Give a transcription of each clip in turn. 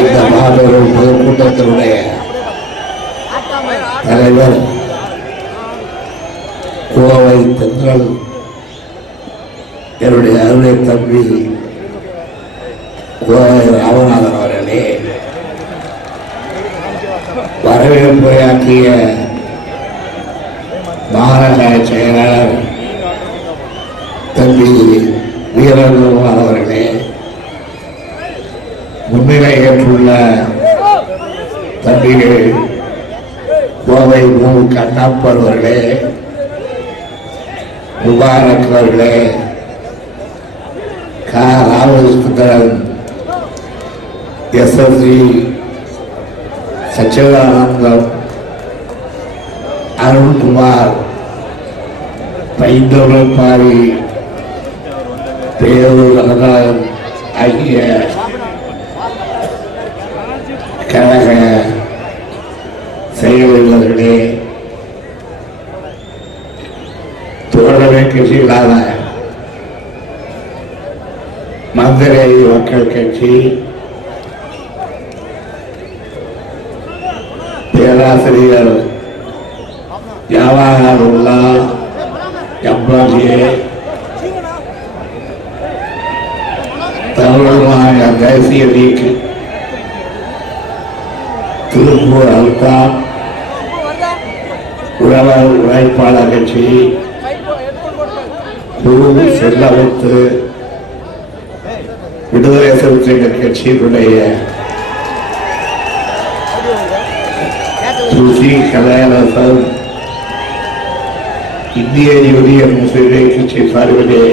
இந்த மாபெரும் பொதுக்கூட்டத்தினுடைய தலைவர் கோவை தென்றல் என்னுடைய அருமை தம்பி கோவை ராமநாதன் அவர்களே, வரவேற்புரையாற்றிய மாநகர செயலாளர் தம்பி வீரகுமார் அவர்களே, முன்னிலை ஏற்றுள்ள தம்பிகள் கோவை மு கண்ணப்பர் அவர்களே, முபாரக் அவர்களே, க ராமகிருஷ்ணன், எஸ்எஸ்சி சச்சிதானந்தம், அருண்குமார், பைந்தவளப்பாரி, பேரூர் அனதாயம் ஆகிய கழக செயலாளர்களே, தோழமை கட்சிகளான மதுரை மக்கள் கட்சி, பேராசிரியர் ஜவஹர்லால் எம்எல்ஏ, தமிழ்நாடு தேசிய லீக் திருப்பூர் அல்தான் உழவர் உழைப்பாளர் கட்சி, குரு செல்லமுத்து விடுதலை சிறுத்தைகள் கட்சியினுடைய சுசி கலையரசன், இந்திய யூனியன் முஸ்லிம் லீக் கட்சி சார்பிலே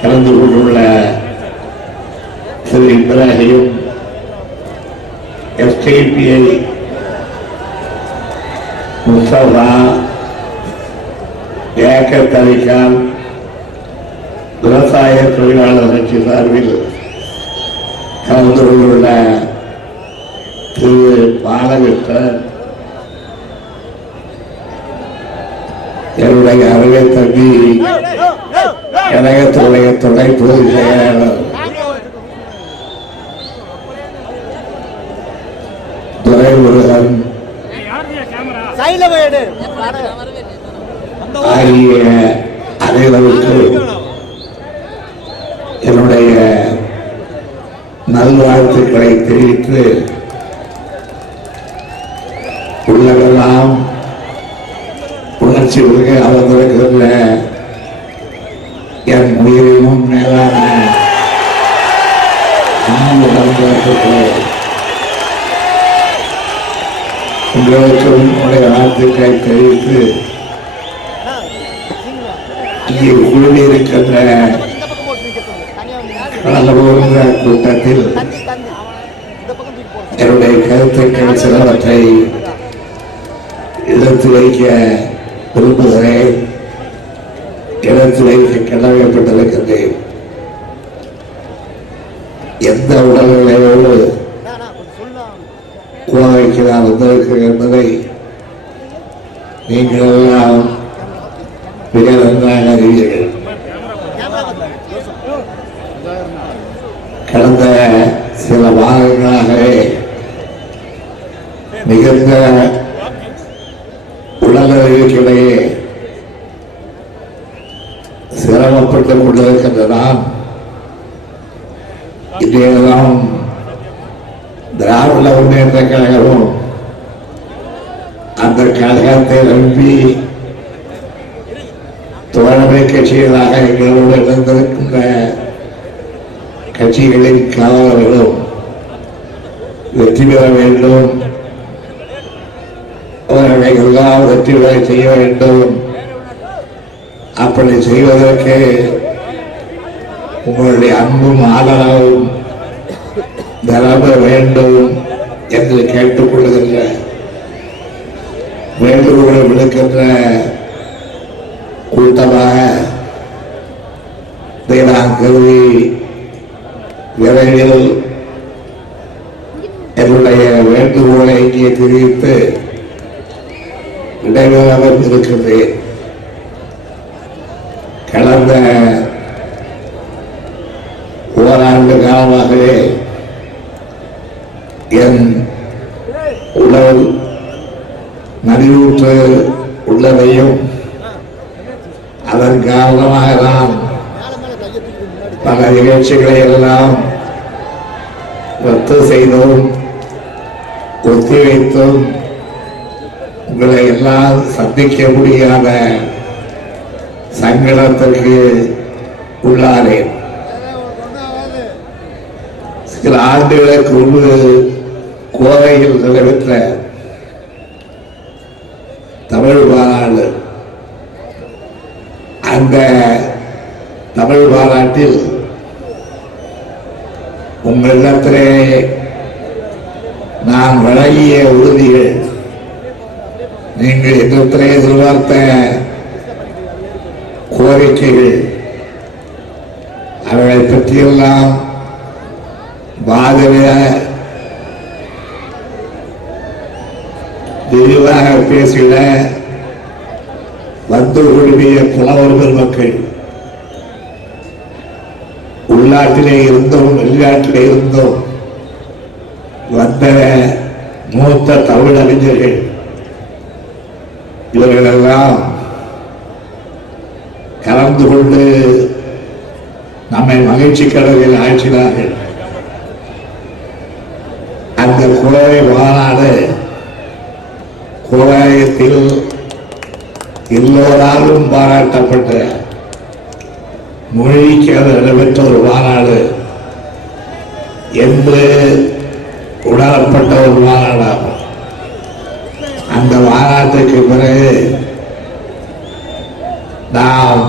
கலந்து கொண்டுள்ள திரு இப்ராஹிம், எஸ்டிபிஐ முஸ்தபா, ஏக்கத் அலிகான், விவசாய தொழிலாளர் கட்சி சார்பில் கலந்து கொண்டுள்ள திரு பாலகிருஷ்ணன், என்னுடைய அருமை தம்பி கழகத்துடைய துணை பொதுச் செயலாளர் துரைமுருகன் ஆகிய அனைவருக்கும் என்னுடைய நல்வாழ்த்துக்களை தெரிவித்து, உள்ளதெல்லாம் உணர்ச்சி உலக அவர்ந்திருக்கின்ற என் உயிரினும் மேலான உங்களுக்கும் உங்களுடைய வாழ்த்துக்களை தெரிவித்து, இங்கே குழுமியிருக்கின்ற கடலூர்ந்த கூட்டத்தில் என்னுடைய கருத்துக்கள் சிலவற்றை எடுத்து வைக்க விரும்புகிறேன், எடுத்து வைக்க கடமைப்பட்டிருக்கின்றேன். எந்த உடல்நிலையோடு கோவைக்கு நான் வந்திருக்கிறேன் என்பதை நீங்கள் எல்லாம் மிக நன்றாக அறிவீர்கள். கடந்த சில வாரங்களாகவே மிகுந்த உடல்நலத்திலேயே சிரமப்பட்டுக் கொண்டிருக்கின்ற நான் இதையெல்லாம் திராவிட முன்னேற்ற கழகமும் அந்த கழகத்தை நம்பி தோழமை கட்சிகளாக எங்களோடு இணைந்திருக்கின்ற கட்சிகளின் காவலர்களும் வெற்றி பெற வேண்டும், அவர்களை எல்லாம் வெற்றி பெற செய்ய வேண்டும். அப்படி செய்வதற்கு உங்களுடைய அன்பும் ஆதரவும் நிரம்ப வேண்டும் என்று கேட்டுக்கொள்கின்ற வேண்டுகோளை விடுக்கின்ற கூட்டமாக நான் கருதி விரைவில் என்னுடைய வேண்டுகோளை இங்கே தெரிவித்து இடைவேளாமல் இருக்கின்றேன். கடந்த ஆண்டு காலமாகவே என் உடல் நலிவுற்று உள்ளதையும் அதன் காரணமாக நான் பல நிகழ்ச்சிகளை எல்லாம் ரத்து செய்தோம், ஒத்திவைத்தும் உங்களை எல்லாம் சந்திக்க முடியாத சங்கடத்திற்கு உள்ளானேன். சில ஆண்டுகளுக்கு முன்பு கோவையில் நடைபெற்ற தமிழ் மாநாடு, அந்த தமிழ் மாநாட்டில் உங்களிடத்திலே நான் வழங்கிய உறுதிகள், நீங்கள் இடத்திலே எதிர்பார்த்த கோரிக்கைகள், அவர்களை பற்றியெல்லாம் வாதிட விரிவாக பேசிட வந்து கூடிய புலவர் பெருமக்கள் உள்நாட்டிலே இருந்தோம் வெளிநாட்டிலே இருந்தோம் வந்த மூத்த தமிழறிஞர்கள் இவர்களெல்லாம் கலந்து கொண்டு நம்மை மகிழ்ச்சி கடலில் ஆற்றினார்கள். அந்த கோவை மாநாடு கோவாயத்தில் எல்லோராலும் பாராட்டப்பட்ட மொழிக்கு நடைபெற்ற ஒரு மாநாடு என்று உணரப்பட்ட ஒரு மாநாடாகும். அந்த மாநாட்டுக்கு பிறகு நாம்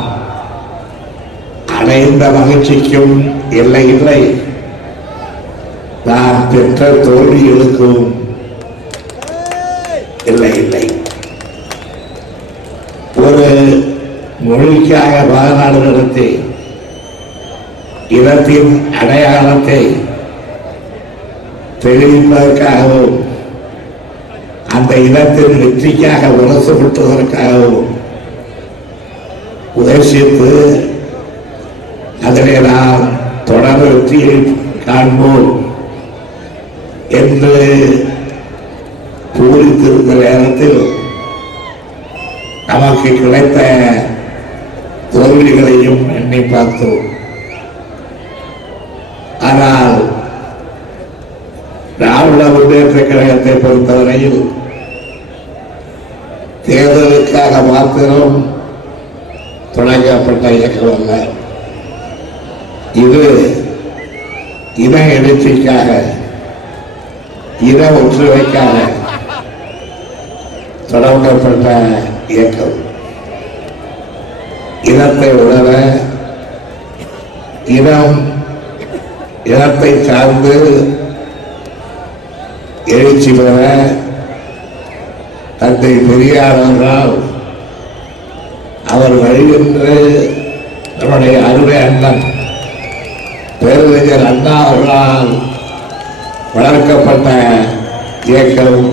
அடைந்த மகிழ்ச்சிக்கும் எல்லை இல்லை, நாம் பெற்ற தோல்விகளுக்கும் இல்லை இல்லை. ஒரு மொழிக்காக மாநாடு நடத்தி இனத்தின் அடையாளத்தை தெரிவிப்பதற்காகவும் அந்த இனத்தின் வெற்றிக்காக முரசுபடுத்துவதற்காகவும் முயற்சித்து அதிலே நாம் தொடர் வெற்றியை காண்போம் என்று பூரித்திருந்த நேரத்தில் நமக்கு கிடைத்த தோல்விகளையும் எண்ணி பார்த்தோம். ஆனால் திராவிட முன்னேற்ற கழகத்தை பொறுத்தவரையில் தேர்தலுக்காக மாத்திரம் தொடங்கப்பட்ட இயக்கம் அல்ல, இது இன எழுச்சிக்காக, இன ஒற்றுமைக்காக தொடங்கப்பட்ட இயக்கம். இனத்தை உணர, இனத்தை சார்ந்து எழுச்சி பெற தந்தை பெரியார் அவர்களால், அவர் வழிவென்று நம்முடைய அருமை அண்ணன் பேரறிஞர் அண்ணா அவர்களால் வளர்க்கப்பட்ட இயக்கம்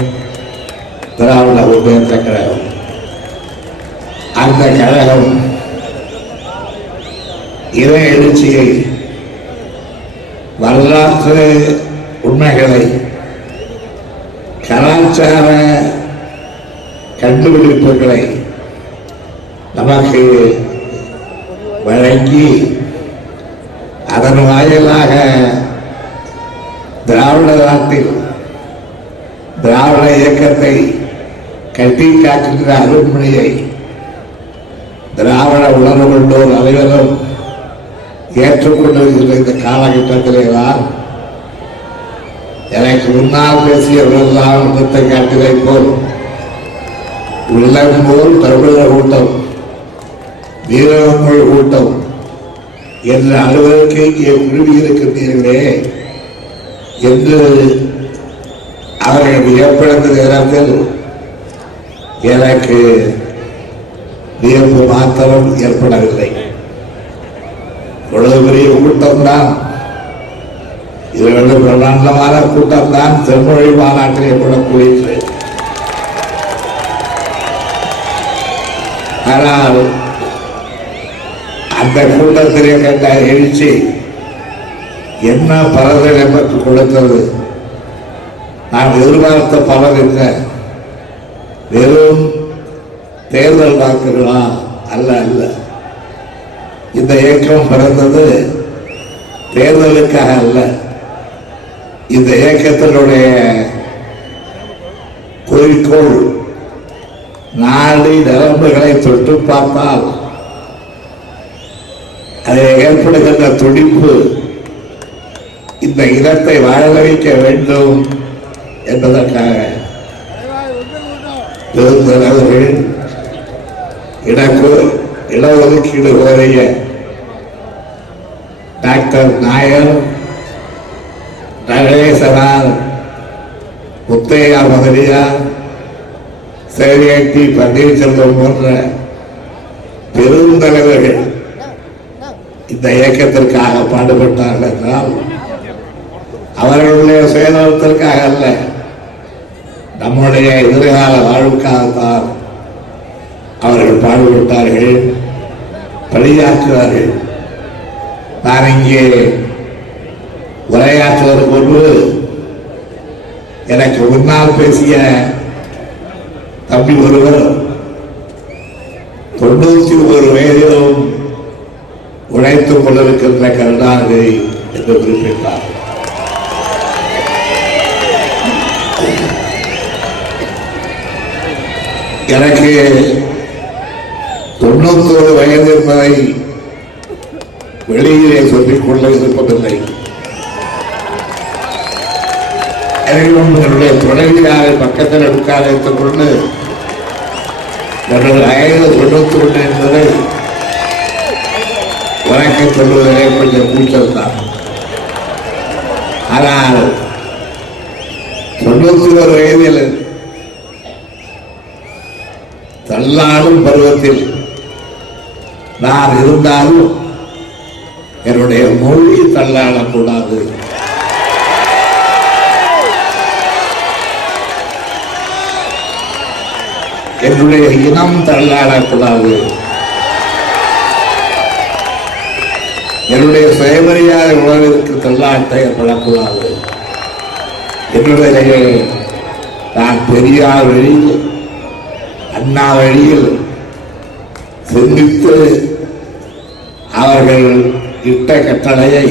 திராவிட முன்னேற்ற கழகம். அந்த கழகம் இன எழுச்சியை, வரலாற்று உண்மைகளை, கலாச்சார கண்டுபிடிப்புகளை நமக்கு வழங்கி அதன் வாயிலாக திராவிட நாட்டில் திராவிட இயக்கத்தை கட்டி காக்கின்ற அருண்மொழியை திராவிட உணர்வு கொண்டோர் அனைவரும் ஏற்றுக்கொண்டிருக்கின்ற இந்த காலகட்டத்திலேதான் எனக்கு முன்னால் பேசியவர்களெல்லாம் இடத்தை காட்டிலை போல் உள்ளம் போல் தமிழர் கூட்டம், வீரமொழி கூட்டம் என்ற அளவிற்கு இங்கே குழுவியிருக்கின்றீர்களே என்று அவர்கள் வியப்படைந்த நேரத்தில் எனக்கு வியப்பு மாத்திரம் ஏற்படவில்லை. இவ்வளவு பெரிய கூட்டம்தான், இது பிரமாண்டமான கூட்டம்தான் செம்மொழி மாநாட்டில் ஏற்படக்கூடியது. ஆனால் அந்த கூட்டத்திலே கண்ட எழுச்சி என்ன பலனை நமக்கு கொடுத்தது? நாம் எதிர்பார்த்த பலன் என்ன? வெறும் தேர்தல் வாக்குகளா? அல்ல அல்ல. இந்த இயக்கம் பிறந்தது தேர்தலுக்காக அல்ல. இந்த இயக்கத்தினுடைய குறிக்கோள் நாடி நரம்புகளை தொட்டு பார்த்தால் அதில் ஏற்படுகின்ற துடிப்பு இந்த இனத்தை வாழ வைக்க வேண்டும் என்பதற்காக பெருந்தலைவர்கள் இடஒதுக்கீடு கோரிய டாக்டர் நாயர், நடேசனார், முத்தையா முதலியார், சேவியட்டி பன்னீர்செல்வம் போன்ற பெருந்தலைவர்கள் இந்த இயக்கத்திற்காக பாடுபட்டார்கள் என்றால் அவர்களுடைய சுயநலத்திற்காக அல்ல, நம்முடைய எதிர்கால வாழ்வுக்காகத்தான் அவர்கள் பாடுபட்டார்கள், பணியாற்றுவார்கள். நான் இங்கே உரையாற்றுவதற்கு முன்பு எனக்கு முன்னால் பேசிய தம்பி ஒருவர் 91 வயதிலும் உழைத்துக் கொண்டிருக்கின்ற கருணாநிதி என்று குறிப்பிட்டார். எனக்கு 91 வயது என்பதை வெளியிலே சொல்லிக் கொள்ள இருப்பதில்லை. என்னுடைய துணைவியாரை பக்கத்தில் எடுக்காத வைத்துக் கொண்டு என்னுடைய வயது 91 என்பதை உனக்கு சொல்வதிலே கொஞ்சம் கூச்சல் தான். ஆனால் 91 வயதில் தள்ளாடும் பருவத்தில் நான் இருந்தாலும் என்னுடைய மொழி தள்ளாடக்கூடாது. என்னுடைய இனம் தள்ளாடக்கூடாது. என்னுடைய சுயமரியாதை உணர்விற்கு தள்ளாட்ட ஏற்படக்கூடாது. என்னுடைய நான் பெரியார் வழியில், அண்ணா வழியில் சிந்தித்து அவர்கள் இட்ட கட்டளையை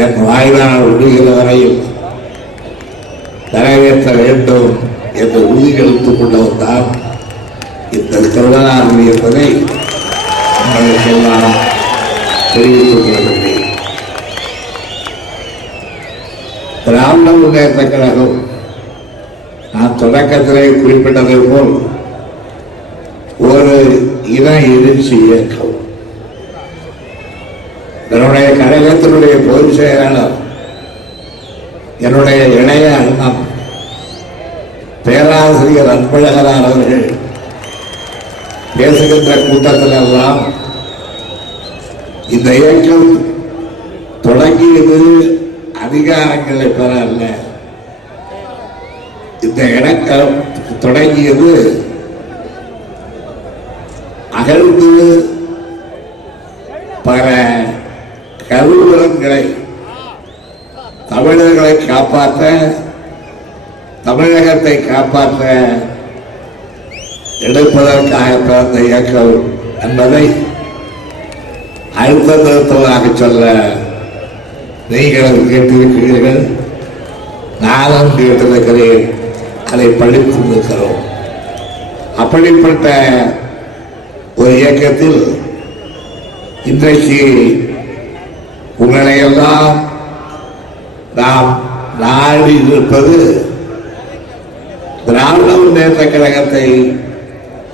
என் வாய்நாள் விடுகிற வரையில் நிறைவேற்ற வேண்டும் என்று உறுதியளித்துக் கொண்டவர் தான் இந்த கருணாநிதி என்பதை உங்களுக்கெல்லாம் தெரிவித்துக் கொள்கின்றேன். திராவிட முன்னேற்ற கழகம் நான் தொடக்கத்திலே குறிப்பிட்டதை போல் ஒரு இன எழுச்சி இயக்கம். என்னுடைய கழகத்தினுடைய பொதுச் செயலாளர் என்னுடைய இளைய அண்ணன் பேராசிரியர் அன்பழகனார் அவர்கள் பேசுகின்ற கூட்டத்தில் எல்லாம் இந்த இயக்கம் தொடங்கியது அதிகாரங்களை பெற அல்ல, இந்த இயக்கம் தொடங்கியது அகழ்ந்து பல கருவூலங்களை தமிழர்களை காப்பாற்ற, தமிழகத்தை காப்பாற்ற எடுப்பதற்காக பிறந்த இயக்கம் என்பதை அழுத்த நிறுத்தமாக சொல்ல நீங்கள் கேட்டிருக்கிறீர்கள், நானும் கேட்டிருக்கிறேன், அதை படித்திருக்கிறோம். அப்படிப்பட்ட ஒரு இயக்கத்தில் இன்றைக்கு உங்களையெல்லாம் நாம் நாடி இருப்பது திராவிட முன்னேற்ற கழகத்தை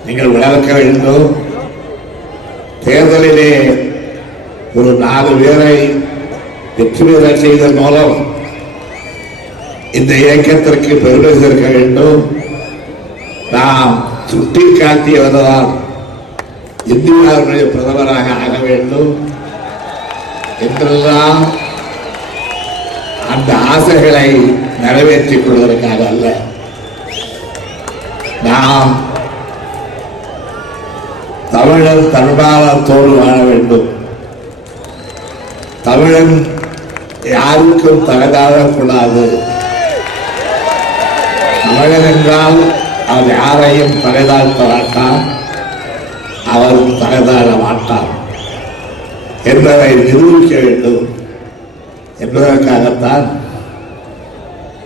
நீங்கள் வளர்க்க வேண்டும். தேர்தலிலே ஒரு 4 பேரை வெற்றி பெற செய்ததன் மூலம் இந்த இயக்கத்திற்கு பெருமை சேர்க்க வேண்டும். நாம் சுட்டி காட்டியவர்தான் இந்தியாவுடைய பிரதமராக ஆக வேண்டும் என்றெல்லாம் அந்த ஆசைகளை நிறைவேற்றிக் கொள்வதற்காக அல்ல, நாம் தமிழர் தன்மானத்தோடு வாழ வேண்டும். தமிழன் யாருக்கும் தகதாகக்கூடாது. தமிழன் என்றால் அவர் யாரையும் தகதாழ்த்த மாட்டார், அவர் தகதாழ மாட்டார் என்பதை நிரூபிக்க வேண்டும் என்பதற்காகத்தான்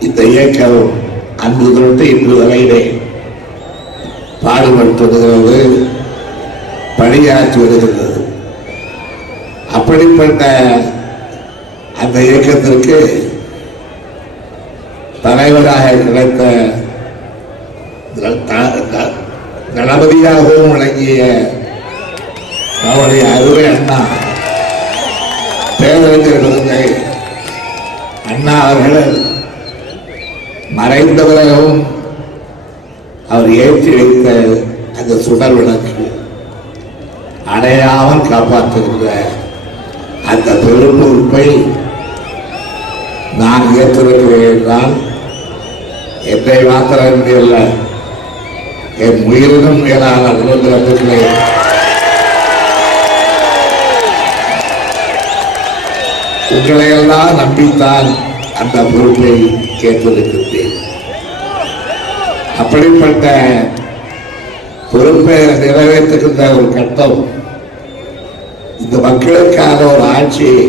இந்த இயக்கம் அன்று தொட்டு இன்று வரையிலே பாடுபட்டு வருகிறது, பணியாற்றி வருகிறது. அப்படிப்பட்ட அந்த இயக்கத்திற்கு தலைவராக கிடைத்த தளபதியாகவும் விளங்கிய நம்முடைய அருமை அண்ணா பேரறிஞர் அண்ணா அவர்கள் மறைந்த பிறகும் அவர் ஏற்றி வைத்த அந்த சுடர் விளக்கு அடையாமல் காப்பாற்றுகின்ற அந்த பெரும் பொறுப்பை நான் ஏற்றிருக்கிறேன் என்றால் என்னை மாத்திரமில்லை, என் உயிரினும் மேலான சுதந்திரத்திலே உங்களையெல்லாம் நம்பித்தான் அந்த பொறுப்பை ஏற்றிருக்கின்றேன். அப்படிப்பட்ட பொறுப்பை நிறைவேற்றுகின்ற ஒரு கட்டம், இந்த மக்களுக்கான ஒரு ஆட்சியை,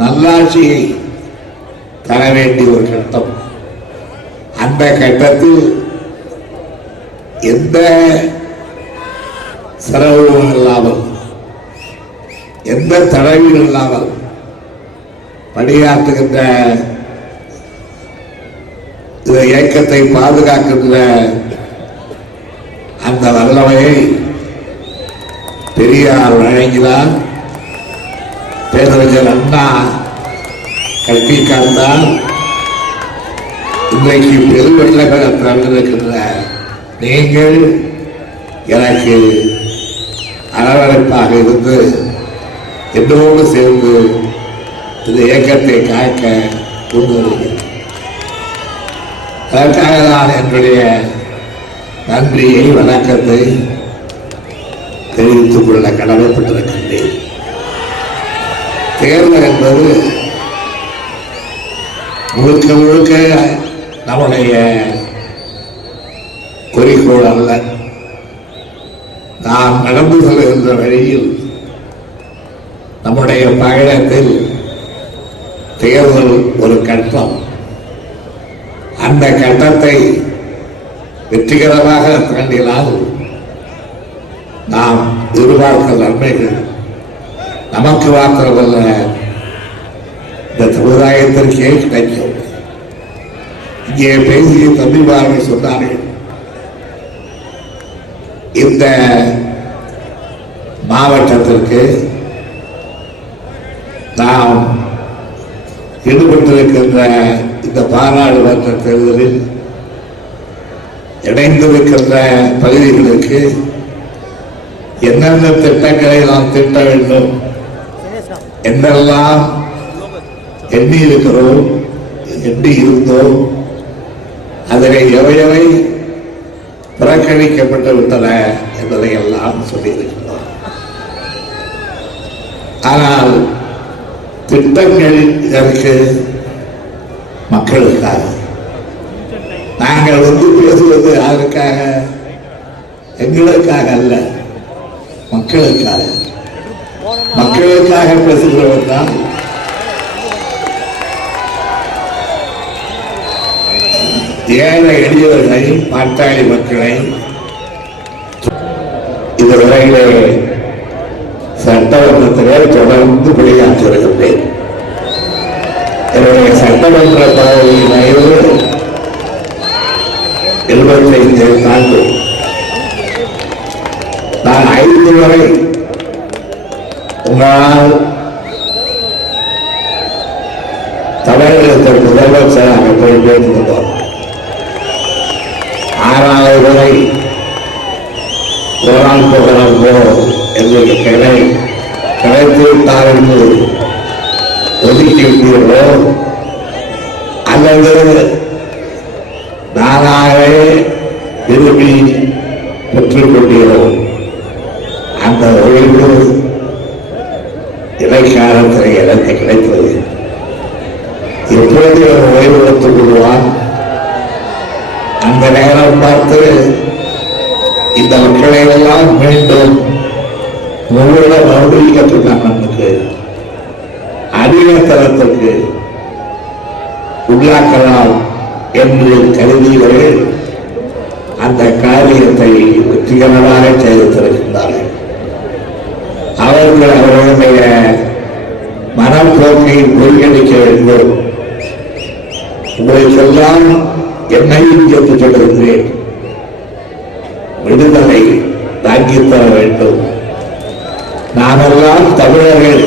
நல்லாட்சியை தர வேண்டிய ஒரு கட்டம். அந்த கட்டத்தில் எந்த செலவும் இல்லாமல், எந்த தடவையும் இல்லாமல் பணியாற்றுகின்ற இந்த இயக்கத்தை பாதுகாக்கின்ற அந்த வல்லமையை பெரியார் வழங்கினார். பேரறிஞர் அண்ணா கல்வி காத்தால் இன்றைக்கு பெருவெள்ளங்கள் நடந்திருக்கின்ற நீங்கள் எனக்கு அரவணைப்பாக இருந்து என்னோடு சேர்ந்து இந்த இயக்கத்தை காக்க கொண்டு அதற்காக நான் என்னுடைய நன்றியை, வணக்கத்தை தெரிவித்துக் கொள்ள கடமைப்பட்டிருக்கின்றேன். தேர்தல் என்பது முழுக்க முழுக்க நம்முடைய குறிக்கோள் அல்ல. நாம் நடந்து செல்கின்ற வழியில் நம்முடைய பயணத்தில் தேர்தல் ஒரு கட்டம். அந்த கட்டத்தை வெற்றிகரமாக தாண்டினால் நாம் எதிர்பார்க்கிற நன்மைகள் நமக்கு மாத்திரமல்ல, இந்த சமுதாயத்திற்கே கிடைக்கும். இங்கே பேசிய தம்பிமார்கள் சொன்னார்கள், இந்த மாவட்டத்திற்கு நாம் ஈடுபட்டிருக்கின்ற இந்த பாராளுமன்ற தேர்தலில் இணைந்திருக்கின்ற பகுதிகளுக்கு என்னென்ன திட்டங்களை நாம் திட்ட வேண்டும், என்னெல்லாம் எண்ணி இருக்கிறோம், எண்ணி இருந்தோம், அதனை எவையவை புறக்கணிக்கப்பட்டு விட்டன என்பதை எல்லாம் சொல்லியிருக்கிறோம். ஆனால் திட்டங்கள் இதற்கு மக்களுக்காக. நாங்கள் பேசுவது அதற்காக, எங்களுக்காக அல்ல, மக்களுக்காக. மக்களுக்காக பேசுகிறவர் தான் ஏழை எளியவர்களை, பாட்டாளி மக்களை இதுவரையிலே சட்டமன்றத்திலே தொடர்ந்து பணியாற்றி வருகின்றேன். என்னுடைய சட்டமன்ற பதவியின் வயது 75 தாண்டி. நான் 5 வரை உங்களால் தமிழகத்திற்கு முதலமைச்சராக போய் பேசுகிறோம். 6வது வரை போரால் போகலாம் போ என்று கிடைத்துவிட்டார் என்று ஒதுக்கிவிட்டீர்களோ அல்லது நானாகவே விரும்பி பெற்றுக் கொண்டீரோ, அந்த ஒழிப்பு இடைக்காலத்தில் எனக்கு கிடைத்தது. எப்பொழுது ஓய்வு எடுத்துக் கொள்வான் அந்த நேரம் பார்த்து இந்த மக்களை எல்லாம் மீண்டும் உங்களிடம் மறுபடியும் மண்ணுக்கு அதிக தரத்திற்கு உள்ளாக்கலாம் என்று கருதியவர்கள் அந்த காரியத்தை வெற்றிகரமாக செய்திருக்கின்றார்கள். அவர்கள் அவர்களுடைய மனப்போக்கை முறியடிக்க வேண்டும். உங்களுக்கெல்லாம் என்னையும் சேர்த்து சொல்லுகின்றேன், விடுதலை தாங்கித்தர வேண்டும். நாமெல்லாம் தமிழர்கள்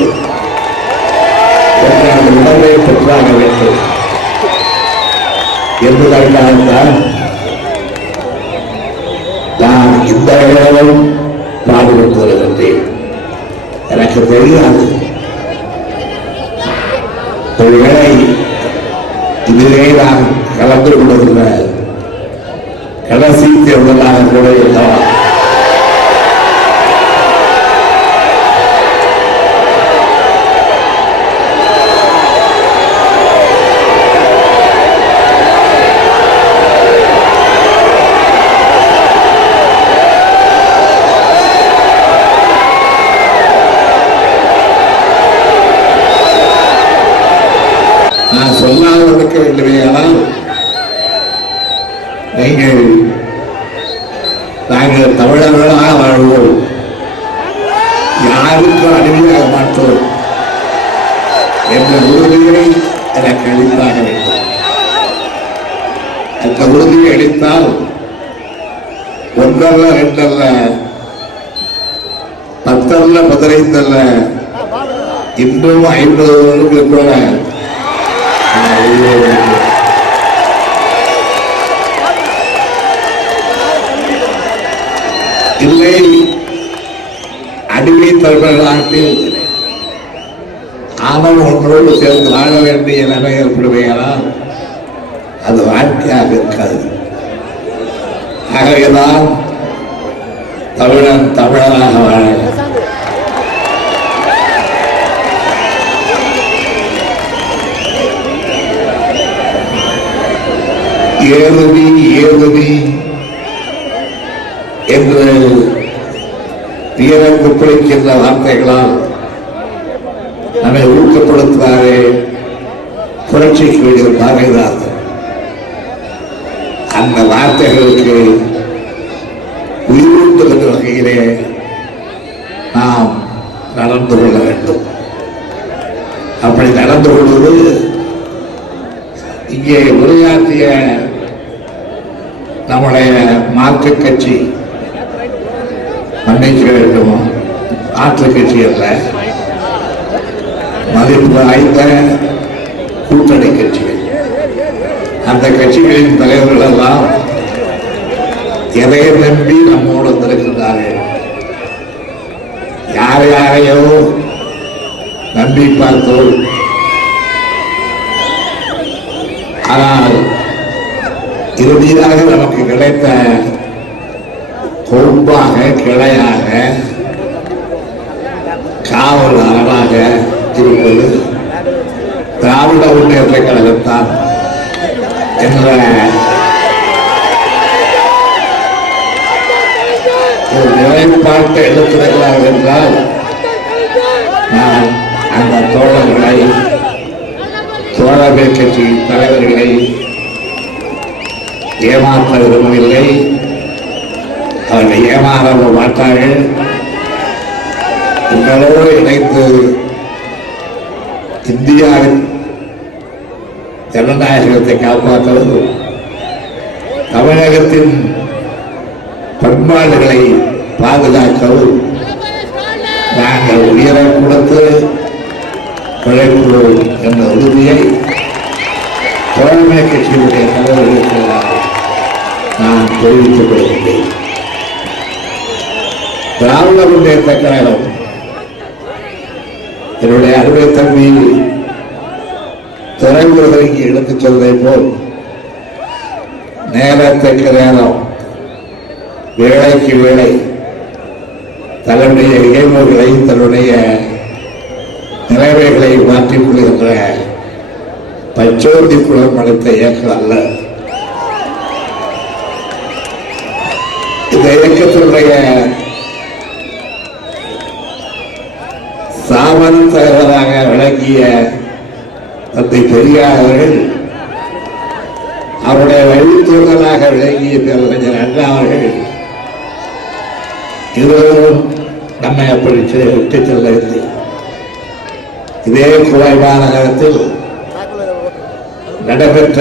என்ற அந்த உணர்வை பெற்றாக வேண்டும் என்பதற்காகத்தான் நான் இந்த இடமும் பாடுபட்டு வருகின்றேன். எனக்கு தெரியாது, ஒருவேளை இதிலே நான் கலந்து கொள்ளுகின்ற கடைசி தேர்தலாக கூட இருக்கலாம். நான் சொல்லாததற்கு இல்லையானால் நாங்கள் தமிழர்களாக வாழ்வோம், யாருக்கும் அடிமையாக மாட்டோம் என்ற உறுதியை எனக்கு அளித்தாக வேண்டும். அந்த உறுதியை அளித்தால் ஒன்றல்ல, ரெண்டல்ல, 10 அல்ல, 15 அல்ல, இன்னும் 50 வருடங்கள் கூட இல்லை. அடிமை தமிழ்நாட்டில் ஆணவம் ஒன்றோடு சேர்ந்து வாழ வேண்டிய நிலை ஏற்படுவீங்களால் அது வாழ்க்கையாக இருக்காது. ஆகவேதான் தமிழன் தமிழனாக வாழ ஏதுவி ஏதுவி என்று வீரம் கொப்பளிக்கின்ற வார்த்தைகளால் நம்மை ஊக்கப்படுத்துவாரே புரட்சிக்கு வேண்டிய பாரதிதாசன். அந்த வார்த்தைகளுக்கு உயிரூட்டுகின்ற வகையிலே நாம் நடந்து கொள்ள வேண்டும். அப்படி நடந்து கொள்வது இங்கே உரையாற்றிய நம்முடைய மாற்றுக் கட்சி, மன்னிக்க வேண்டும், மாற்றுக் கட்சி அல்ல, மதிப்பு வாய்ந்த கூட்டணி கட்சிகள், அந்த கட்சிகளின் தலைவர்கள் எல்லாம் எதை நம்பி நம்மோடு வந்திருக்கிறார்கள். யார் யாரையோ நம்பி பார்த்தோம். ஆனால் இறுதியாக நமக்கு கிடைத்த கொம்பாக, கிளையாக, காவல் அரணாக இருப்பது திராவிட முன்னேற்ற கழகத்தான் என்ற ஒரு நிலைப்பாட்டை எடுத்திருக்கிறார்கள் என்றால் நான் அந்த தோழர்களை, தோழமை கட்சி தலைவர்களை ஏமாற்ற விரும்பவில்லை. அவர்கள் ஏமாறவும் மாட்டார்கள். உங்களோடு இணைந்து இந்தியாவின் ஜனநாயகத்தை காப்பாற்றவும், தமிழகத்தின் பண்பாடுகளை பாதுகாக்கவும் நாங்கள் உயிரை கொடுத்து உழைப்போம் என்ற உறுதியை தோழமை கட்சியுடைய தலைவர்களுக்கு நான் தெரிவித்துக் கொள்கின்றேன். திராவிட முன்னேற்ற கழகம் என்னுடைய அருமை தம்பி துறைமுருகனுக்கு எடுத்துச் சொல்வதை போல் நேரத்திற்கு நேரம், வேலைக்கு வேலை தன்னுடைய இயல்புகளை, தன்னுடைய நிலைமைகளை மாற்றிக் கொள்கின்ற பச்சோந்தி குளம் அளித்த இயக்கம் அல்ல. இந்த இயக்கத்தினுடைய சாமன் தலைவராக விளங்கிய தந்தை பெரியார் அவர்கள், அவருடைய வழித்தோழராக விளங்கிய பேரறிஞர் அண்ணா அவர்கள் இருவரும் நம்மை அப்படி விட்டு செல்லவில்லை. இதே கோவை மாநகரத்தில் நடைபெற்ற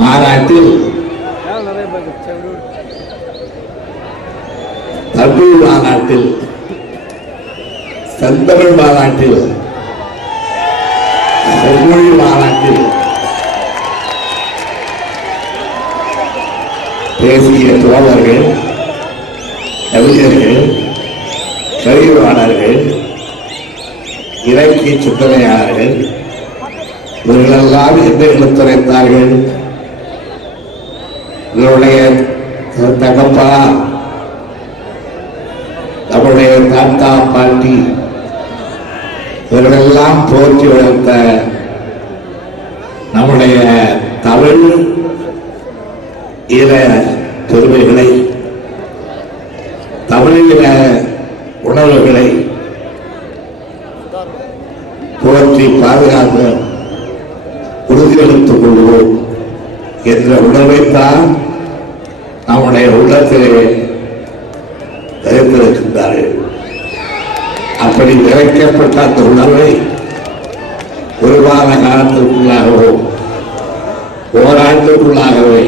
மாநாட்டில் தமிழ் மாநாட்டில் செந்தமிழ் மாநாட்டில் செம்மொழி மாநாட்டில் பேசிய தோழர்கள், கவிஞர்கள், கவிவாளர்கள், இலக்கிய சிந்தனையாளர்கள் இவர்களெல்லாம் என்ன எடுத்துரைத்தார்கள்? இவருடைய தகப்பா, நம்முடைய தாத்தா, பாட்டி இவர்களெல்லாம் போற்றி வளர்த்த நம்முடைய தமிழ் ஈழ பெருமைகளை, தமிழீழ உணர்வுகளை போற்றி பாதுகாக்க உறுதியெடுத்துக் கொள்வோம் என்ற உணர்வைத்தான் நம்முடைய உள்ளத்திலே விதைத்திருக்கின்றார்கள். அப்படி விதைக்கப்பட்ட அந்த உணர்வை ஒரு வார காலத்திற்குள்ளாகவோ ஓராண்டுக்குள்ளாகவே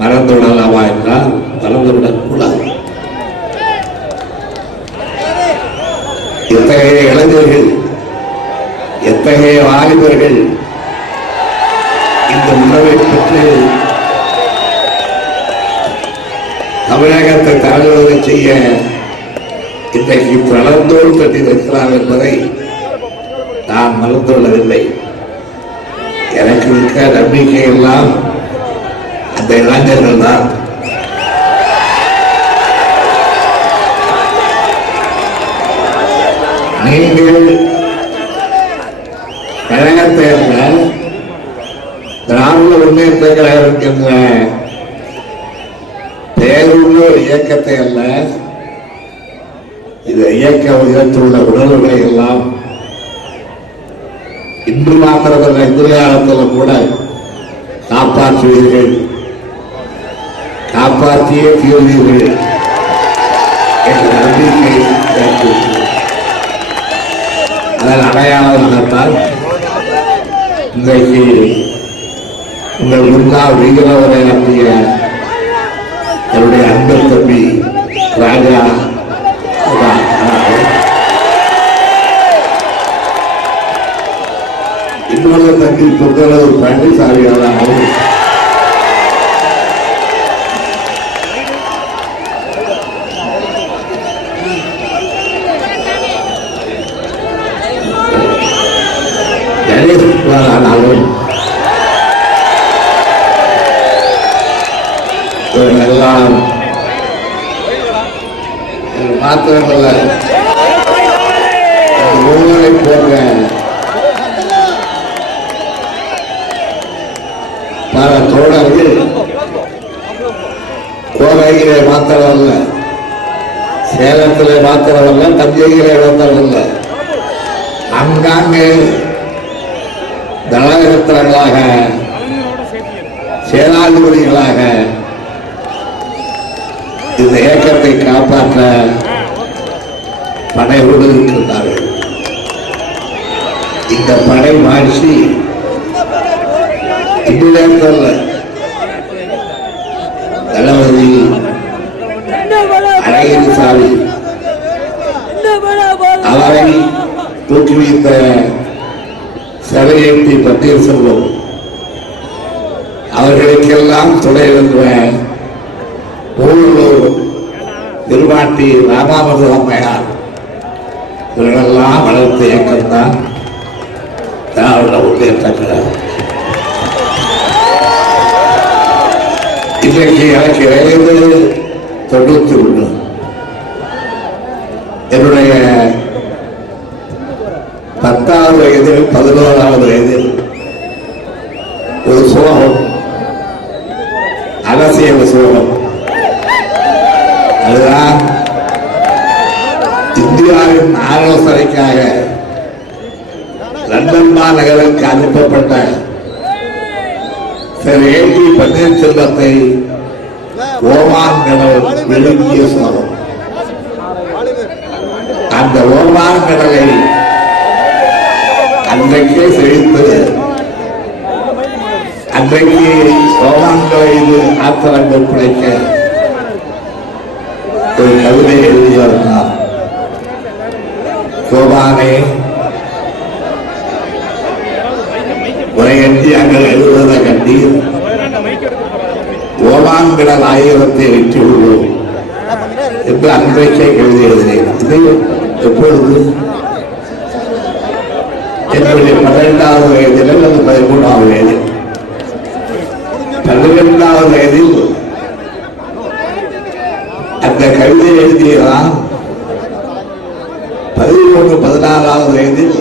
மறந்துவிடலாமா என்றால் மறந்துவிடக்கூடாது. எத்தகைய இளைஞர்கள், எத்தகைய வாலிபர்கள் இந்த உணர்வை பெற்று தமிழகத்தை தலைவரை செய்ய இன்றைக்கு பிரளந்தோடு கட்டியிருக்கிறார் என்பதை நான் மறந்துள்ளதில்லை. எனக்கு இருக்க நம்பிக்கை எல்லாம் அந்த இளைஞர்கள் தான். நீங்கள் கழகத்தை அல்ல, திராவிட முன்னேற்ற கழகம் என்ற பேருள்ள இயக்கத்தை அல்ல, இந்த இயக்க உயர்த்துள்ள உணர்வுகளை எல்லாம் இன்று மாத்திரமல்ல, எதிர்காலத்தில் கூட காப்பாற்றுவீர்கள், காப்பாற்றியே தீர்வீர்கள் என்ற நம்பிக்கை ஏற்படுகிறது. அதன் அடையாளமாகத்தான் இன்றைக்கு உங்கள் முன்னாள் வீர உரையாற்றிய என்னுடைய அன்பு தம்பி ராஜா, இன்னொரு தம்பி பொருளவு பழனிசாமியாளர்கள் ஆனாலும் இவர்களெல்லாம் மாத்திரமல்ல, ஊழலை போன்ற பல தோழர்கள் கோவையிலே மாத்திரமல்ல, சேலத்திலே மாத்திரமல்ல, தஞ்சையிலே மாத்திரமல்ல, அங்காங்கே தளகத்திரங்களாக, சேனாதிபதிகளாக இந்த இயக்கத்தை காப்பாற்ற படையோடு இருக்கின்றார்கள். இந்த படை மாற்றி இந்தியாவில் தளபதி அழகிரிசாமி அவரை தூக்கி வைத்த சபையேற்றி பன்னீர்செல்வம் அவர்களுக்கெல்லாம் துணை இருந்த ஊழலூர் திருவாட்டி ராமாமது அம்மையார் இவர்களெல்லாம் வளர்த்த இயக்கம்தான் திராவிட முன்னேற்ற கழகம். இன்றைக்கு எனக்கு 91. என்னுடைய வயதில் 11வது வயதில் ஒரு சோகம், அரசியல் சோகம். அதுதான் இந்தியாவின் ஆலோசனைக்காக லண்டன் மாநகருக்கு அனுப்பப்பட்ட திரு A.T. பன்னீர்செல்வத்தை ஓமான் கடல் விழுங்கிய சோகம். அந்த ஓமான் கடலை அன்றைக்கே செழித்து அன்றைக்கு ஓமான்களை ஆத்திரங்கள் பிழைக்க ஒரு கவிதை எழுதியிருந்தார். ஓமானே உரையற்றி அங்கள் எழுதுவத கண்டீர், ஓமான்கள ஆயிரத்தை வெற்றி விடுவோம் என்று அன்றைக்கே எழுதி எழுதினேன். இதை எப்பொழுது என்னுடைய 12வது வயதில் அல்லது 13வது வயதில் 12வது வயதில் அந்த கவிதை எழுதியதான் 13, 16வது வயதில்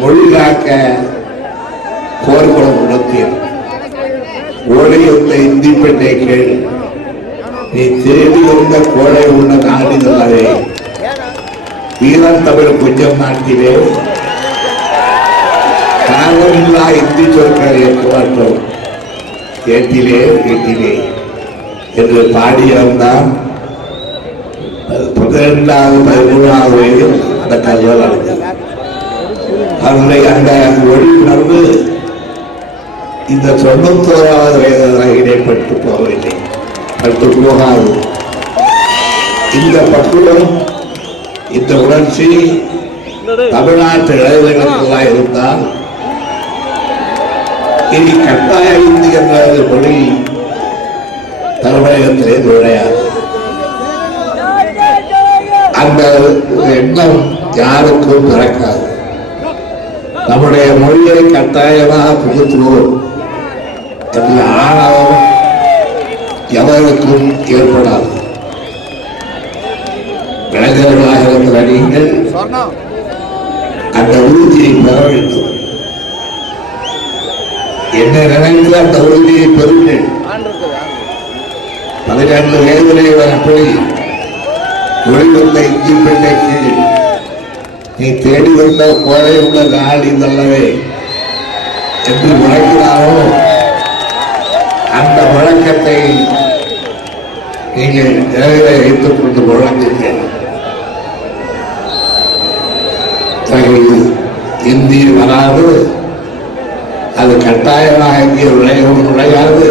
மொழி காக்க போர்க்குளம் நடத்தியது. ஓடையுள்ள இந்தி பெண்ணை கேள், நீ தேடி வந்த கோடை உள்ள நாடினே, வீரன் தமிழ் கொஞ்சம் நாட்டிலே காரணமில்லா இந்தி சொற்கள் ஏற்கமாட்டோம் ஏட்டிலே வீட்டிலே என்று பாடியிருந்தான். 12வது 13வது வயதில் அந்த கல்வல் அடைந்தது. அவருடைய அந்த ஒளியுணர்வு இந்த 91வது வயது இடைப்பட்டு போகவில்லை, பட்டு போகாது. இந்த பக்குவம், இந்த உணர்ச்சி தமிழ்நாட்டு இளைஞர்களுக்கெல்லாம் இருந்தால் இனி கட்டாய இந்தி என்ற மொழி தமிழகத்திலே நுழையாது. அந்த எண்ணம் யாருக்கும் பிறக்காது. நம்முடைய மொழியை கட்டாயமாக புகுத்துவோம் என்ற ஆணவம் எவருக்கும் ஏற்படாது. இளைஞர்களாக இருக்கிற நீங்கள் அந்த உறுதியை பெற வேண்டும். என்ன நினைத்து அந்த உறுதியை பெறுங்கள். 12 வயதிலே போய் ஒளிவுள்ள இந்தி பெண்ணை கீழ், நீ தேடி வந்த கோடை உள்ள நாள் இதல்லவே என்று முழங்கினாரோ அந்த முழக்கத்தை நீங்கள் நிலையில வைத்துக் கொண்டு முழங்குங்கள். இந்தி வராது, அது கட்டாயமாக இங்கே நுழையாது.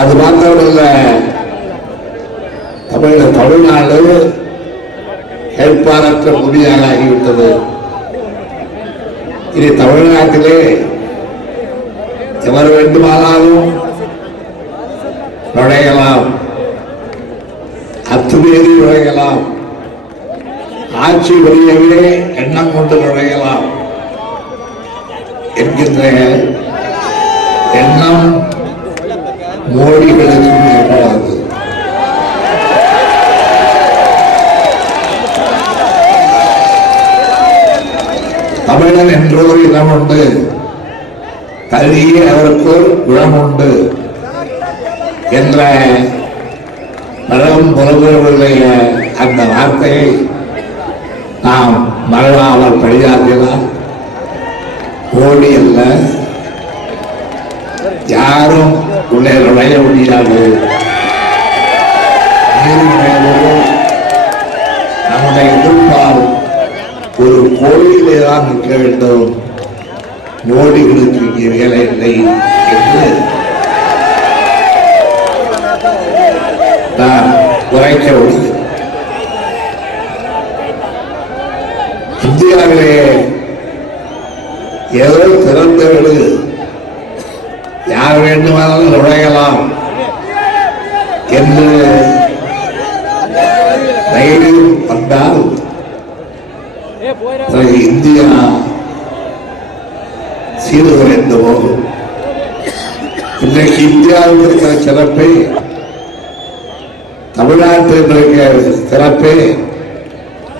அது மாத்திரமல்ல, தமிழ்நாடு கேட்பாரற்ற மொழியாக ஆகிவிட்டது. இனி தமிழ்நாட்டிலே எவர் வேண்டுமானாலும் நுழையலாம், அத்துமீறி நுழையலாம், ஆட்சி வழியவே எண்ணம் கொண்டு நுழையலாம் என்கின்ற எண்ணம் மோடிகளுக்கும் ஏற்படாது. தமிழன் என்றொரு இனம் உண்டு, கல்வியே அவருக்கு குணம் உண்டு என்ற பழம் புலவர்களுடைய அந்த வார்த்தையை நாம் மறவாமல் பழியாற்றினால் மோடி அல்ல, யாரும் உள்ளே நுழைய முடியாது. நம்முடைய எதிர்ப்பால் ஒரு கோயிலே தான் நிற்க வேண்டும், மோடிகளுக்கு இங்கே வேலை இல்லை என்று நான் உரைக்க முடியும். இந்தியாவிலே ஏதோ திறந்த வீடு, யார் வேண்டுமானாலும் நுழையலாம் என்று தைரியம் வந்தால் இந்தியா சீர்குலைந்து போகும். இன்றைக்கு இந்தியாவுக்கு இருக்கிற சிறப்பை தமிழ்நாட்டினுடைய சிறப்பே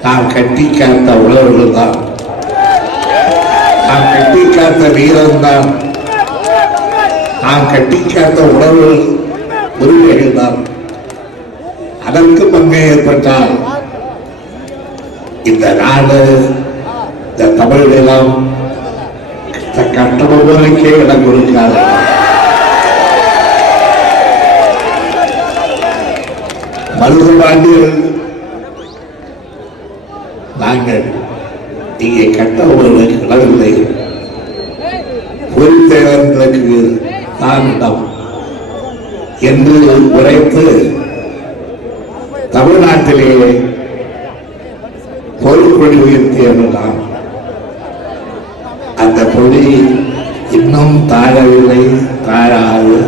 நாம் கட்டி காத்த உழவர்கள் தான், நாம் கட்டி காத்த வீரன் தான், நாம் கட்டி காத்த உணவு உரிமைகள் தான். அதற்கு பங்கு ஏற்பட்டால் இந்த நாடு, இந்த தமிழ் நிலம் கட்டமைப்புகளுக்கே இடம் கொடுக்காது. மருதுபாண்டியர்கள் நாங்கள் இங்கே கட்டவர்களுக்கு இடவில்லை, பொறித்தேவர்களுக்கு தான் இடம் என்று உரைத்து தமிழ்நாட்டிலேயே பொருட்பொழி உயர்த்தியவர்களாம். அந்த பொழி இன்னும் தாழவில்லை, தாழாது,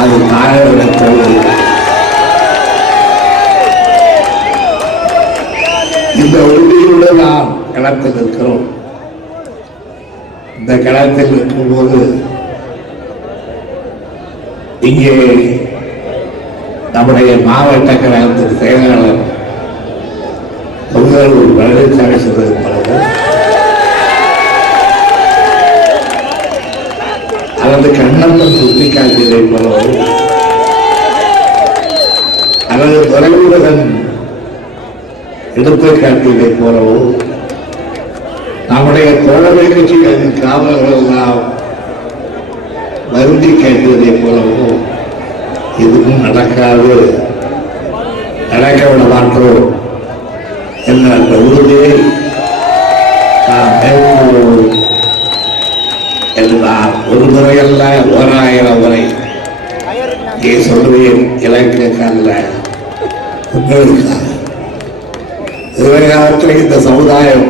அது தாழவிடத்தோடு இந்த உறுதியோடு நாம் களத்தில் இருக்கிறோம். இந்த களத்தில் இருக்கும்போது இங்கே நம்முடைய மாவட்ட கழகத்தின் செயலாளர் பொங்கலூர் பழனிசாமி சொல்வது போலவும், அல்லது கண்ணப்பன் சுட்டிக்காட்டியதை போலவும், அல்லது துறைமுருகன் எடுத்து காட்டியதை போலவும், நம்முடைய தோழமை கட்சிகளின் காவலர்கள் எல்லாம் வருந்தி காட்டியதை போலவும் எதுவும் நடக்காது, நடக்க விட மாட்டோம் என்ற அந்த உறுதியை நாம் மேற்கொள்வோம் என்றால் ஒரு முறையல்ல, 1000 முறை இங்கே சொல்வேன். இலக்கியக்கல்ல, உங்களுக்காக. எதிர்காலத்தில் இந்த சமுதாயம்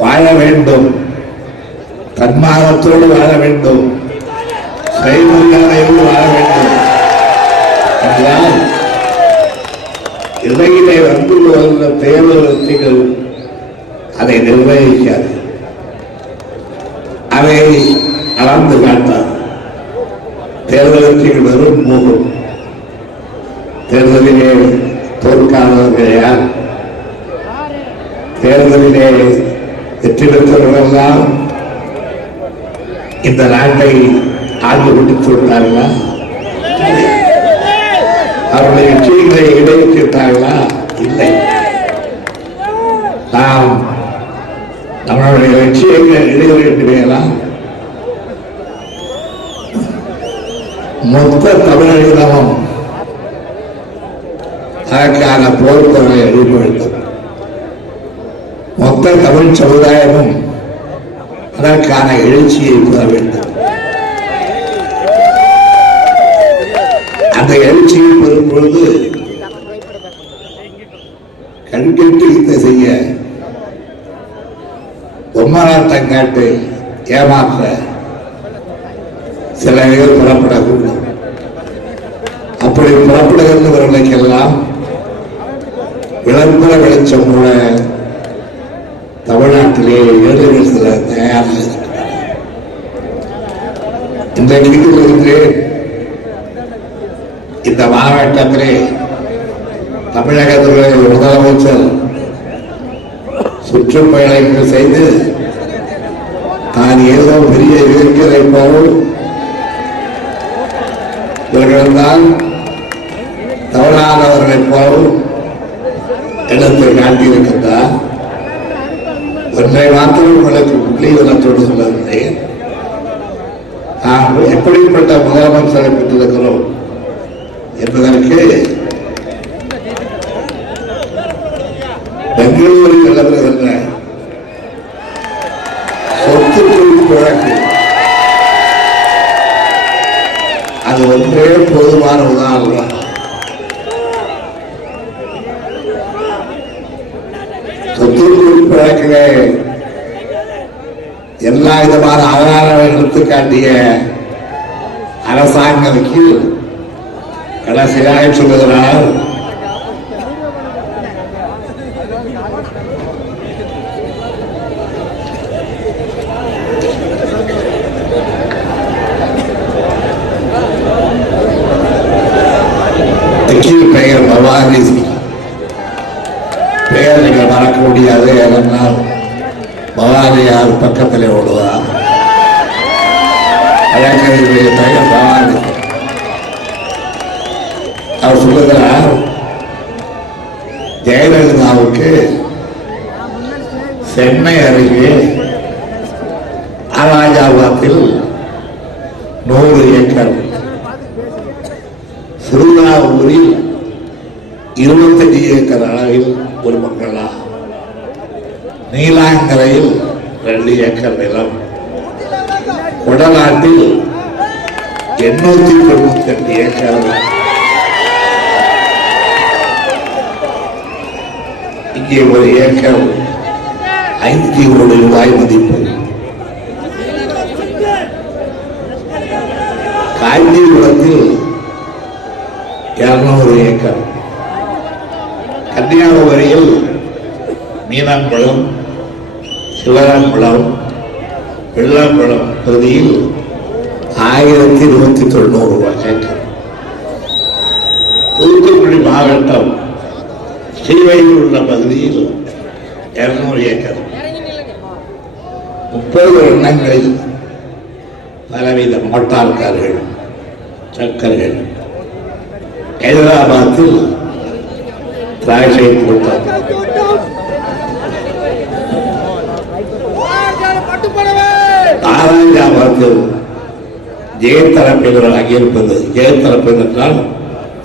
வாழ வேண்டும், தன்மானத்தோடு வாழ வேண்டும், செயல்முறையோடு வாழ வேண்டும் என்றால் இடையிலே வந்து வருகிற தேர்தல் அதை நிர்வகிக்காது, அதை அளந்து காட்டார். தேர்தலுக்கு வெறும் போகும். தேர்தலிலே தோற்காதவர்கள் யார்? தேர்தலிலே வெற்றி பெற்றவர்களெல்லாம் இந்த நாட்டை ஆண்டு பிடித்து விட்டார்களா? அவருடைய வெற்றிகளை இடைவிட்டார்களா? இல்லை. நாம் நம்மளுடைய வெற்றியை இடைவெளியா? மொத்த தமிழகமும் அதற்கான போர்த்தொகை எழுப்ப வேண்டும். மொத்த தமிழ் சமுதாயமும் அதற்கான எழுச்சியை பெற வேண்டும். அந்த எழுச்சியை பெறும் பொழுது கண்கெட்டு இதை செய்ய பொம்மலாட்டம் காட்டு ஏமாற்ற சில பேர் புறப்படக்கூடும். அப்படி புறப்படுகிறவர்களுக்கெல்லாம் விளம்பர வெளிச்சம் கூட தமிழ்நாட்டிலே ஏழுநிலை தயாராக இருக்கிறார். இன்றைக்கு இந்த மாவட்டத்திலே தமிழகத்திலே முதலமைச்சர் சுற்றுப்பயணங்கள் செய்து தான் ஏதோ பெரிய இயற்கை போல் இவர்கள்தான் தவறானவர்களைப் போலும் இடத்தை காட்டியிருக்கின்றார். ஒன்றை மாத்திரம் உங்களுக்கு புள்ளி விலத்தோடு சொல்லுகிறேன். நாம் எப்படிப்பட்ட முதலமைச்சரை பெற்றிருக்கிறோம் என்பதற்கு பெங்களூரில் நிலவுகின்ற சொத்து குவிப்பு வழக்கு அது ஒன்றே போதுமான உதாரணம். சொத்து குவிப்பு வழக்கிலே எல்லா விதமான ஆதாரங்களை எடுத்து காட்டிய அரசாங்கத்துக்கு கடைசியாக சொல்லுகிறார், வக்கீல் பெயர் பவானி. பெயர் நீங்கள் மறக்க முடியாது. ஏனென்றால் பவானியார் பக்கத்தில் ஓடுவா. வழக்கறிஞருடைய பெயர் பவானி. அவர் சொல்லுகிறார், ஜெயலலிதாவுக்கு சென்னை அருகே ஆராஜாபாத்தில் 100 ஏக்கர், திருநாவூரில் 25 ஏக்கர் அளவில் ஒரு பங்களா, நீலாங்கரையில் 2 ஏக்கர் நிலம், கொடநாட்டில் 898 ஏக்கர், இங்கே 1 ஏக்கர் 5 கோடி ரூபாய் மதிப்பு. காஞ்சிபுரத்தில் 200 ஏக்கர், கன்னியாகுமரியில் மீனங்குளம், சிவராங்குளம், வெள்ளங்குளம் பகுதியில் 1190 ஏக்கர், தூத்துக்குடி மாவட்டம் ஸ்ரீவையில் உள்ள பகுதியில் 200 ஏக்கர், 30 எண்ணங்களில் பலவித மோட்டார் கார்கள், சக்கர்கள், ஹைதராபாத்தில் திராட்சை தோட்டம், ஆராய்ச்சாபாத்தில் ஜெயத்தரப்பினர் அங்கிருப்பது. ஜெயத்தரப்பினர் என்றால்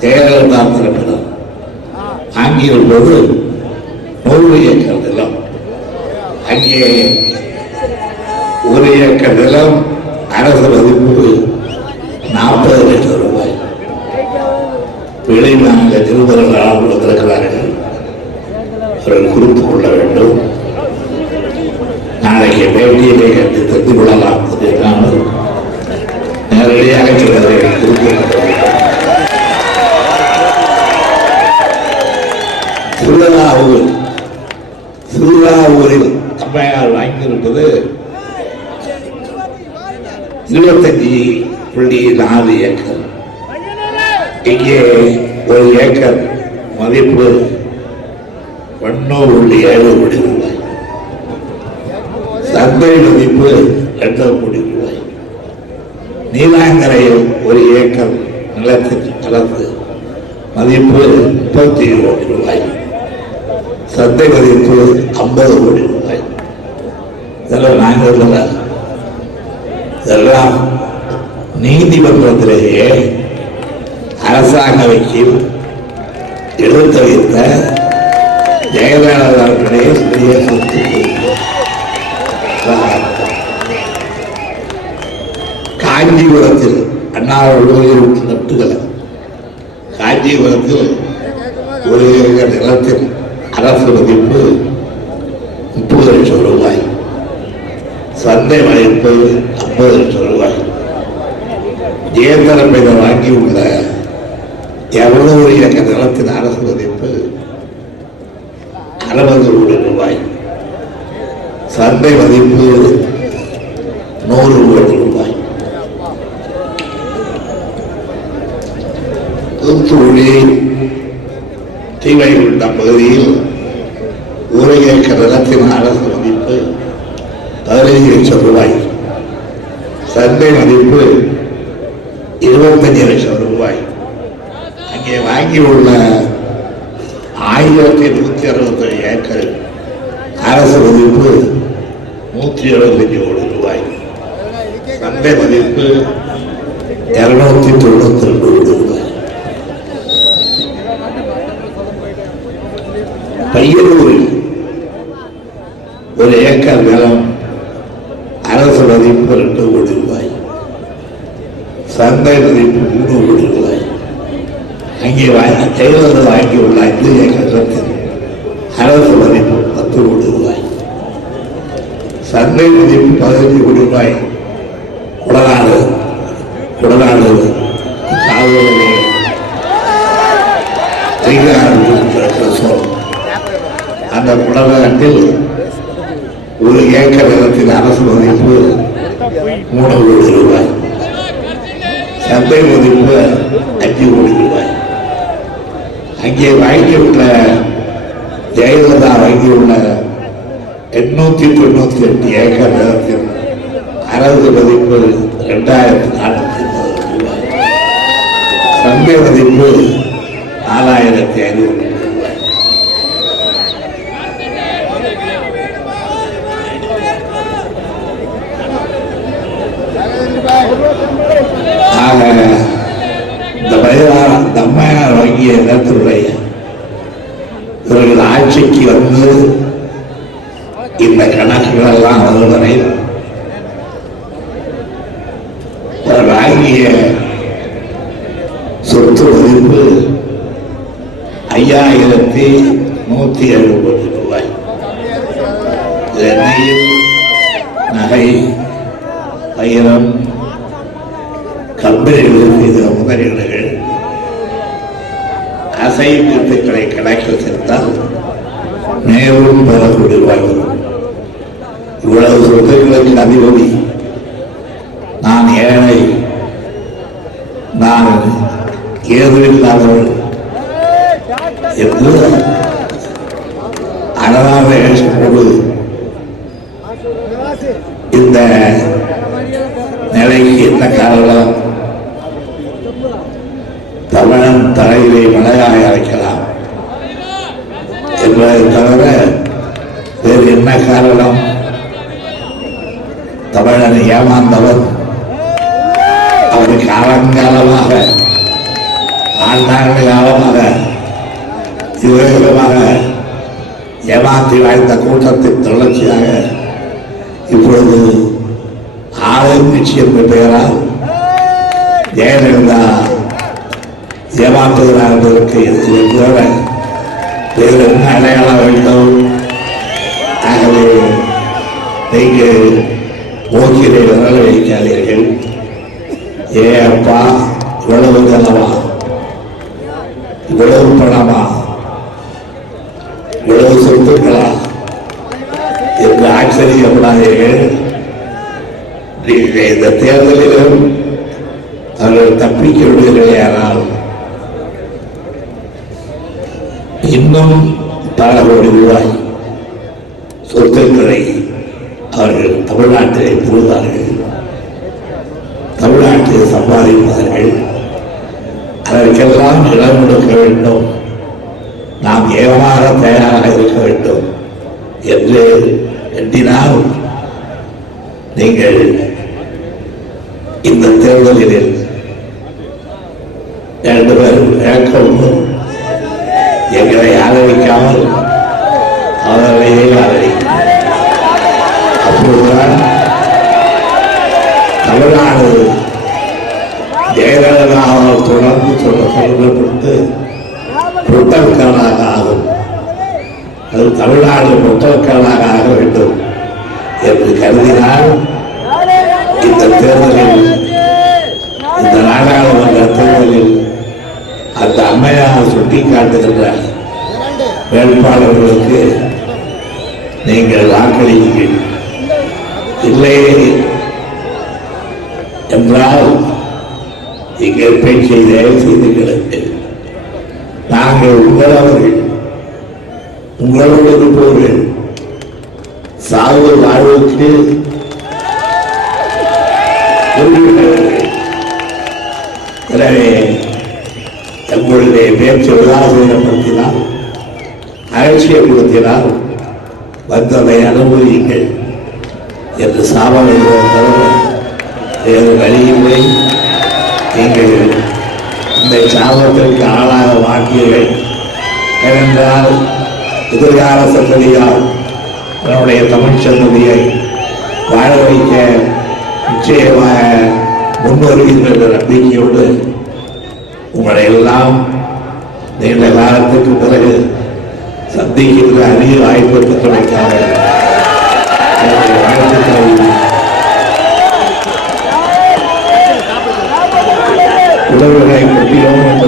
ஜெயலலிதா தரப்பினர் அங்கிருப்பது 100 ஏக்கர் நிலம். அங்கே 1 ஏக்கர் நிலம் அரசு மதிப்பு 40 லட்சம் ரூபாய். வெளிநாட்டு நிருபர்கள் வந்திருக்கிறார்கள், அவர்கள் குறித்து கொள்ள வேண்டும். நாளைக்கு பேட்டியிலே கண்டு தெரிந்து கொள்ளலாம். நேரடியாக சிலரை குறித்து கொள்ள வேண்டும். திருநாவூரில் அம்மையார் வாங்கியிருப்பது 25.4 ஏக்கர். இங்கே 1 ஏக்கர் மதிப்பு 1.7 கோடி ரூபாய், சந்தை மதிப்பு 2 கோடி ரூபாய். நீலாங்கரையில் 1 ஏக்கர் நிலத்திற்கு கலந்து மதிப்பு 37 கோடி ரூபாய், சந்தை மதிப்பு 50 கோடி ரூபாய். இதெல்லாம் நாங்கள் இதெல்லாம் நீதிமன்றத்திலேயே அரசாங்க வக்கீல் எடுத்து வைத்த ஜெயலலிதாவுடைய சிறிய சொத்து. காஞ்சிபுரத்தில் அண்ணாவுடைய நட்டுகளை, காஞ்சிபுரத்தில் 1 ஏக்கர் நிலத்தில் அரசு மதிப்பு 30 லட்சம் ரூபாய், சந்தை மதிப்பு 50 லட்சம் ரூபாய். ஜெயலலிதா வாங்கியுள்ள 200 ஏக்கர் நிலத்தின் அரசு மதிப்பு 60 கோடி ரூபாய், சந்தை மதிப்பு 100 கோடி ரூபாய். தூத்துக்குடி ஸ்ரீவைகுண்டம் பகுதியில் 1 ஏக்கர் நிலத்தின் அரசு மதிப்பு 15 லட்சம் ரூபாய், சந்தை மதிப்பு 25 லட்சம் ரூபாய். அங்கே வாங்கியுள்ள 1167 ஏக்கர் அரசு மதிப்பு 175 கோடி ரூபாய், சந்தை மதிப்பு 292 கோடி ரூபாய். பையனூரில் 1 ஏக்கர் நிலம் அரசு மதிப்பு 2 கோடி ரூபாய், சந்தை மதிப்பு 3 கோடி ரூபாய். அங்கே ஜெயலலிதா வாங்கியுள்ள 5 ஏக்கர் நிலத்தில் அரசு மதிப்பு 10 கோடி ரூபாய், சந்தை மதிப்பு 15 கோடி ரூபாய். குடநாடு காவலிலே அந்த குடநாட்டில் 1 ஏக்கர் நிலத்தில் அரசு மதிப்பு 3 கோடி ரூபாய், சந்தை மதிப்பு 5 கோடி ரூபாய். அங்கே வாங்கியுள்ள ஜெயலலிதா வாங்கியுள்ள 898 ஏக்கர் நிலத்தில் அரசு மதிப்பு 2049 ரூபாய், சந்தை மதிப்பு 4500 ரூபாய். ஆக இந்த அம்மையார் வங்கிய இடத்தினுடைய இவர்கள் ஆட்சிக்கு வந்து இந்த கணக்குகள் எல்லாம் வருவதை வாங்கிய சொத்து மதிப்பு 5170 ரூபாய். எண்ணெயில் நகை, வைரம், கம்பெனிகளில் செய்த முதலீடுகள், அசைவு சொத்துக்களை கணக்கில் சேர்த்தால் மேலும் பல கோடி ரூபாய் வரும். இவ்வளவு சொத்துக்களுக்கு அதிபதி நான் ஏழை, நான் ஏதுமில்லாதவள் என்று அழகாக எழுச்சபோது இந்த நிலைக்கு என்ன காரணம்? தமிழன் தலையிலே மலையாக அழைக்கலாம் என்பதை தவிர வேறு என்ன காரணம்? தமிழன் ஏமாந்தவர், அவருக்கு காலங்காலமாக ஆண்டாண்டு காலமாக விவேகமாக ஏமாற்றி வாழ்ந்த கூட்டத்தின் தொடர்ச்சியாக இப்பொழுது ஆளுங்கட்சி என்ற பெயரால் ஜெயலலிதா ஏமாற்றுகிறார் என்பதற்கு தவிர வேறு என்ன அடையாளம் வேண்டும்? ஆகவே நீங்கள் போக்கிலே விரல் வைக்காதீர்கள். ஏ அப்பா, இவ்வளவு செலவா, இவ்வளவு பணமா, இவ்வளவு சொத்துக்களா என்று ஆச்சரியப்படாதீர்கள். இந்த தேர்தலிலும் அவர்கள் தப்பிக்க விடுகிறார்கள். இன்னும் பல கோடி ரூபாய் சொத்துக்களை அவர்கள் தமிழ்நாட்டிலே பெறுவார்கள், தமிழ்நாட்டில் சம்பாதிப்பார்கள். அதற்கெல்லாம் இடம் கொடுக்க வேண்டும், நாம் ஏமாற தயாராக இருக்க வேண்டும் என்று எண்ணினால் நீங்கள் இந்த தேர்தலில் 2 பேரும் இழக்கவும் எங்களை ஆதரிக்காமல் அவர்களையே ஆதரிக்கும். அப்போதுதான் தமிழ்நாடு ஜெயலலிதாவால் தொடர்ந்து சொல்லப்பட்டு புத்தகங்களாக ஆகும். அது தமிழ்நாடு புத்தகங்களாக ஆக வேண்டும் என்று கருதினால் இந்த தேர்தலில், இந்த நாடாளுமன்ற தேர்தலில் அந்த அம்மையார் சுட்டிக்காட்டுகின்ற வேட்பாளர்களுக்கு நீங்கள் வாக்களிப்பீர்கள். இல்லை என்றால் எங்கள் பேச்சை தயவு செய்து கிடக்கு. நாங்கள் உங்களவர்கள், உங்களோடு இருப்பவர்கள். சாவு வாழ்வுக்கு எனவே தங்களுடைய பேச்சு உதாசீனப்படுத்தினால், அலட்சியப்படுத்தினால் வந்ததை அனுபவியுங்கள் என்று சாபம் வேறு வழியில்லை. நீங்கள் இந்த சாபத்திற்கு ஆளாக மாற்றீர்கள். ஏனென்றால் எதிர்கால சந்ததியால் தன்னுடைய தமிழ் சந்ததியை வாழ வைக்க நிச்சயமாக முன்வருகின்ற நம்பிக்கையோடு உங்களை எல்லாம் நீண்ட காலத்துக்கு பிறகு சந்திக்கின்ற அரிய வாய்ப்புக்கு கிடைக்காத வாழ்த்துக்களை உறவுகளை பற்றியோடு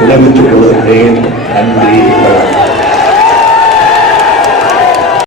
விடைபெற்றுக் கொள்கிறேன். நன்றி.